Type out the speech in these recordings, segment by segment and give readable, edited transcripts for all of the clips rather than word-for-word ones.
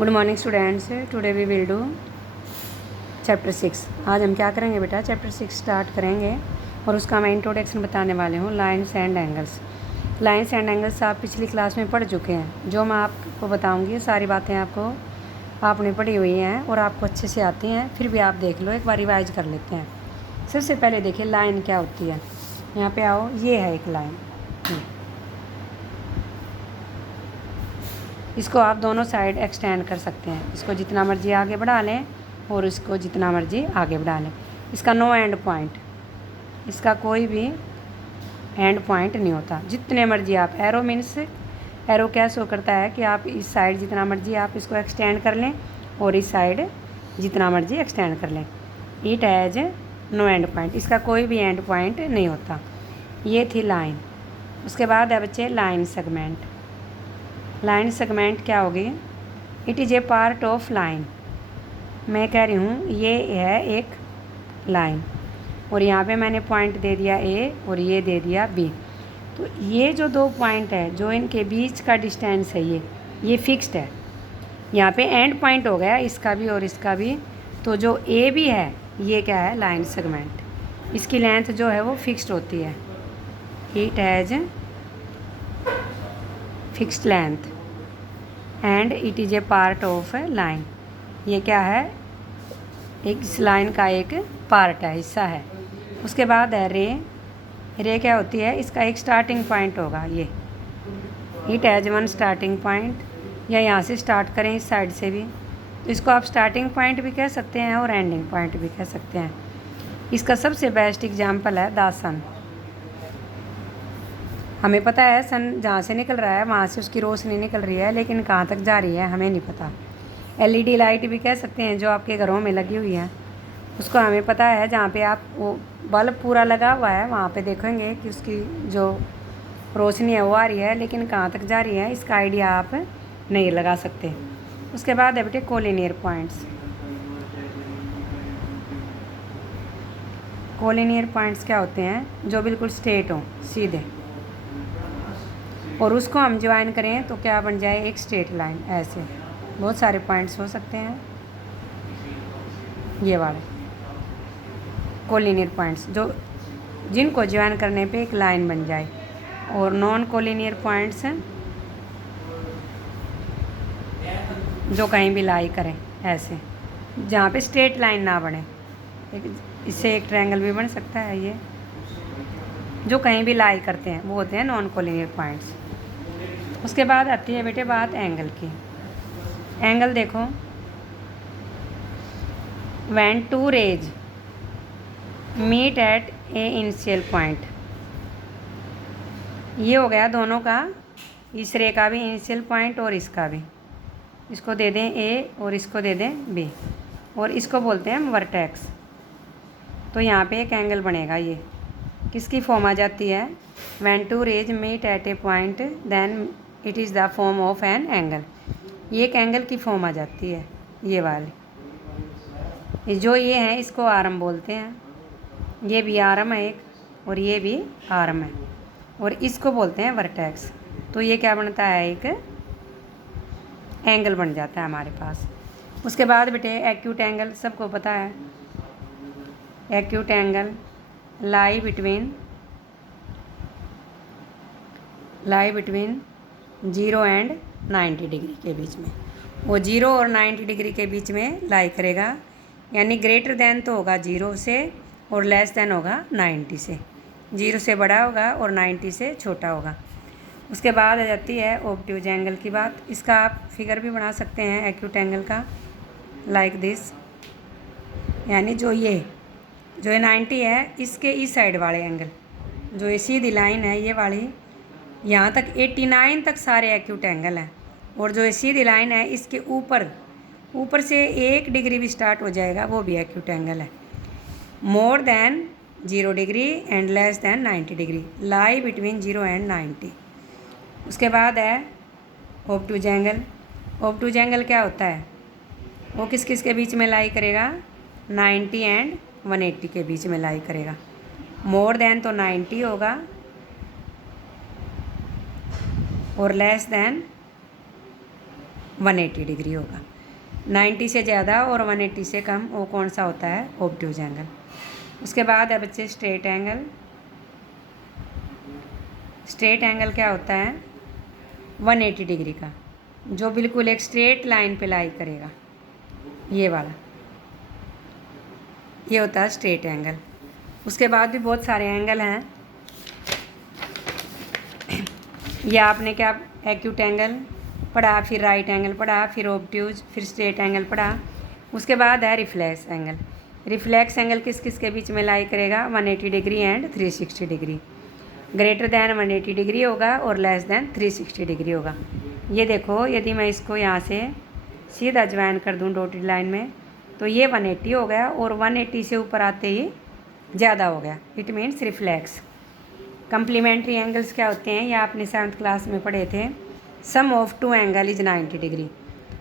Good morning students, today we will do chapter 6। आज हम क्या करेंगे बेटा, चैप्टर 6 स्टार्ट करेंगे और उसका मैं इंट्रोडक्शन बताने वाले हूँ। Lines and angles. Lines and angles आप पिछली क्लास में पढ़ चुके हैं। जो मैं आपको बताऊँगी सारी बातें आपने पढ़ी हुई हैं और आपको अच्छे से आती हैं। फिर भी आप देख लो, एक बार रिवाइज कर लेते हैं। सबसे पहले देखिए लाइन क्या होती है। यहाँ पे आओ, ये है एक लाइन। इसको आप दोनों साइड एक्सटेंड कर सकते हैं। इसको जितना मर्जी आगे बढ़ा लें और इसको जितना मर्जी आगे बढ़ा लें। इसका नो एंड पॉइंट, इसका कोई भी एंड पॉइंट नहीं होता। जितने मर्जी आप एरो मीन्स एरो क्या शो करता है कि आप इस साइड जितना मर्जी आप इसको एक्सटेंड कर लें और इस साइड जितना मर्जी एक्सटेंड कर लें। It has no end point, इसका कोई भी एंड पॉइंट नहीं होता। ये थी लाइन। उसके बाद है बच्चे लाइन सेगमेंट। लाइन सेगमेंट क्या होगी? It is a part of line. मैं कह रही हूँ ये है एक लाइन और यहाँ पे मैंने पॉइंट दे दिया ए और ये दे दिया बी। तो ये जो दो पॉइंट है, जो इनके बीच का डिस्टेंस है, ये फिक्स्ड है। यहाँ पे एंड पॉइंट हो गया इसका भी और इसका भी। तो जो ए भी है ये क्या है? Line segment. इसकी लेंथ जो है वो फिक्स्ड होती है। It has fixed length and it is a part of line. ये क्या है? एक इस लाइन का एक पार्ट है, हिस्सा है। उसके बाद है रे। रे क्या होती है? इसका एक स्टार्टिंग पॉइंट होगा। ये it has one starting point, या यहाँ से स्टार्ट करें इस साइड से भी तो इसको आप स्टार्टिंग पॉइंट भी कह सकते हैं और एंडिंग पॉइंट भी कह सकते हैं। इसका सबसे बेस्ट एग्जाम्पल है द सन। हमें पता है सन जहाँ से निकल रहा है वहाँ से उसकी रोशनी निकल रही है, लेकिन कहाँ तक जा रही है हमें नहीं पता। एलईडी लाइट भी कह सकते हैं जो आपके घरों में लगी हुई है, उसको हमें पता है जहाँ पे आप वो बल्ब पूरा लगा हुआ है वहाँ पे देखेंगे कि उसकी जो रोशनी है वो आ रही है, लेकिन कहाँ तक जा रही है इसका आइडिया आप नहीं लगा सकते। उसके बाद है बेटे कोलिनियर पॉइंट्स। कोलिनियर पॉइंट्स क्या होते हैं? जो बिल्कुल स्ट्रेट हों, सीधे, और उसको हम ज्वाइन करें तो क्या बन जाए? एक स्ट्रेट लाइन। ऐसे बहुत सारे पॉइंट्स हो सकते हैं। ये वाले कोलिनियर पॉइंट्स जो जिनको ज्वाइन करने पे एक लाइन बन जाए। और नॉन कोलिनियर पॉइंट्स जो कहीं भी लाई करें, ऐसे जहाँ पे स्ट्रेट लाइन ना बने। इससे एक ट्रायंगल भी बन सकता है। ये जो कहीं भी लाई करते हैं वो होते हैं नॉन कोलिनियर पॉइंट्स। उसके बाद आती है बेटे बात एंगल की। एंगल देखो, when two rays meet at a initial point. ये हो गया दोनों का, इस रे का भी इनिशियल पॉइंट और इसका भी। इसको दे दें ए और इसको दे दें बी और इसको बोलते हैं वर्टेक्स। तो यहाँ पे एक एंगल बनेगा। ये किसकी फॉर्म आ जाती है? When two rays meet at a point then it is the form of an angle. ये एक एंगल की फॉर्म आ जाती है। ये वाली जो ये है इसको आर्म बोलते हैं। ये भी आर्म है एक और ये भी आर्म है और इसको बोलते हैं वर्टेक्स। तो ये क्या बनता है? एक एंगल बन जाता है हमारे पास। उसके बाद बेटे एक्यूट एंगल सबको पता है। Acute angle lie between 0 and 90 degree के बीच में। वो 0 और 90 डिग्री के बीच में लाई करेगा, यानी ग्रेटर देन तो होगा 0 से और लेस देन होगा 90 से। 0 से बड़ा होगा और 90 से छोटा होगा। उसके बाद आ जाती है ऑब्ट्यूज एंगल की बात। इसका आप फिगर भी बना सकते हैं एक्यूट एंगल का, लाइक दिस। यानी जो ये 90 है इसके इस साइड वाले एंगल, जो ये सीधी लाइन है ये वाली, यहाँ तक 89 तक सारे एक्यूट एंगल हैं। और जो ये सीधी लाइन है इसके ऊपर से 1 डिग्री भी स्टार्ट हो जाएगा, वो भी एक्यूट एंगल है। More than 0 degree and less than 90 degree lie between 0 and 90। उसके बाद है ऑब्ट्यूज एंगल। ऑब्ट्यूज एंगल क्या होता है? वो किस किस के बीच में लाई करेगा? 90 एंड 180 के बीच में लाई करेगा। मोर देन तो 90 होगा और लेस देन 180 डिग्री होगा। 90 से ज़्यादा और 180 से कम वो कौन सा होता है? Obtuse angle. उसके बाद है बच्चे स्ट्रेट एंगल। स्ट्रेट एंगल क्या होता है? 180 डिग्री का, जो बिल्कुल एक स्ट्रेट लाइन पे लाई करेगा, ये वाला, ये होता है स्ट्रेट एंगल। उसके बाद भी बहुत सारे एंगल हैं। ये आपने क्या एक्यूट एंगल पढ़ा, फिर राइट एंगल पढ़ा, फिर ऑब्ट्यूज, फिर स्ट्रेट एंगल पढ़ा। उसके बाद है रिफ्लेक्स एंगल। रिफ्लेक्स एंगल किस किस के बीच में लाई करेगा? 180 degree and 360 degree. Greater than 180 degree होगा और लेस दैन 360 डिग्री होगा। ये देखो, यदि मैं इसको यहाँ से सीधा ज्वाइन कर दूँ डॉटेड लाइन में, तो ये 180 हो गया और 180 से ऊपर आते ही ज़्यादा हो गया, it means reflex. Complementary angles क्या होते हैं? ये आपने 7th क्लास में पढ़े थे। Sum of two angle is 90 degree.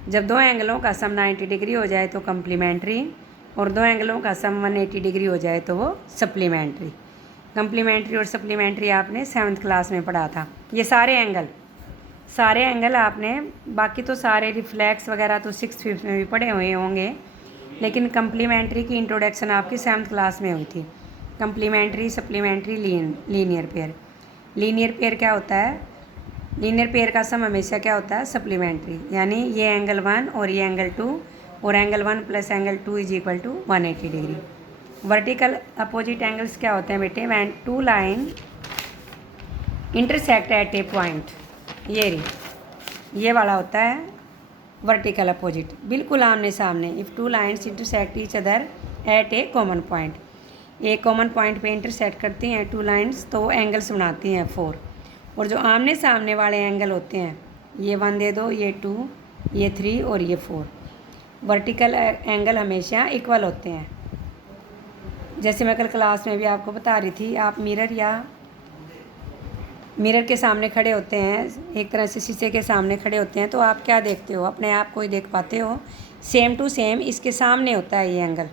जब दो एंगलों का सम 90 डिग्री हो जाए तो कंप्लीमेंट्री, और दो एंगलों का सम 180 डिग्री हो जाए तो वो सप्लीमेंट्री। कंप्लीमेंट्री और सप्लीमेंट्री आपने 7th क्लास में पढ़ा था। ये सारे एंगल आपने, बाकी तो सारे रिफ्लेक्स वगैरह तो 6th 5th में भी पढ़े हुए होंगे, लेकिन कंप्लीमेंट्री की इंट्रोडक्शन आपकी 7th क्लास में हुई थी। Complementary, supplementary, linear pair. Linear pair क्या होता है? लीनियर पेयर का सम हमेशा क्या होता है? सप्लीमेंट्री। यानी ये एंगल 1 और ये एंगल 2 और angle 1 plus angle 2 is equal to 180 degree. Vertical opposite angles क्या होते हैं बेटे? When two line intersect at a point, ये वाला होता है वर्टिकल अपोजिट, बिल्कुल आमने सामने। If two lines intersect each other at a common point, एक कॉमन पॉइंट पे इंटरसेक्ट करती हैं टू लाइन्स, तो वो एंगल्स बनाती हैं 4। और जो आमने सामने वाले एंगल होते हैं, ये 1 दे दो, ये 2, ये 3 और ये 4, वर्टिकल एंगल हमेशा इक्वल होते हैं। जैसे मैं कल क्लास में भी आपको बता रही थी, आप मिरर के सामने खड़े होते हैं, एक तरह से शीशे के सामने खड़े होते हैं, तो आप क्या देखते हो? अपने आप को ही देख पाते हो। सेम टू सेम इसके सामने होता है ये एंगल,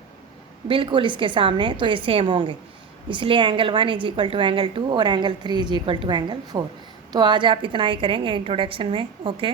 बिल्कुल इसके सामने, तो ये सेम होंगे। इसलिए angle 1 is equal to angle 2 और angle 3 is equal to angle 4। तो आज आप इतना ही करेंगे इंट्रोडक्शन में। ओके।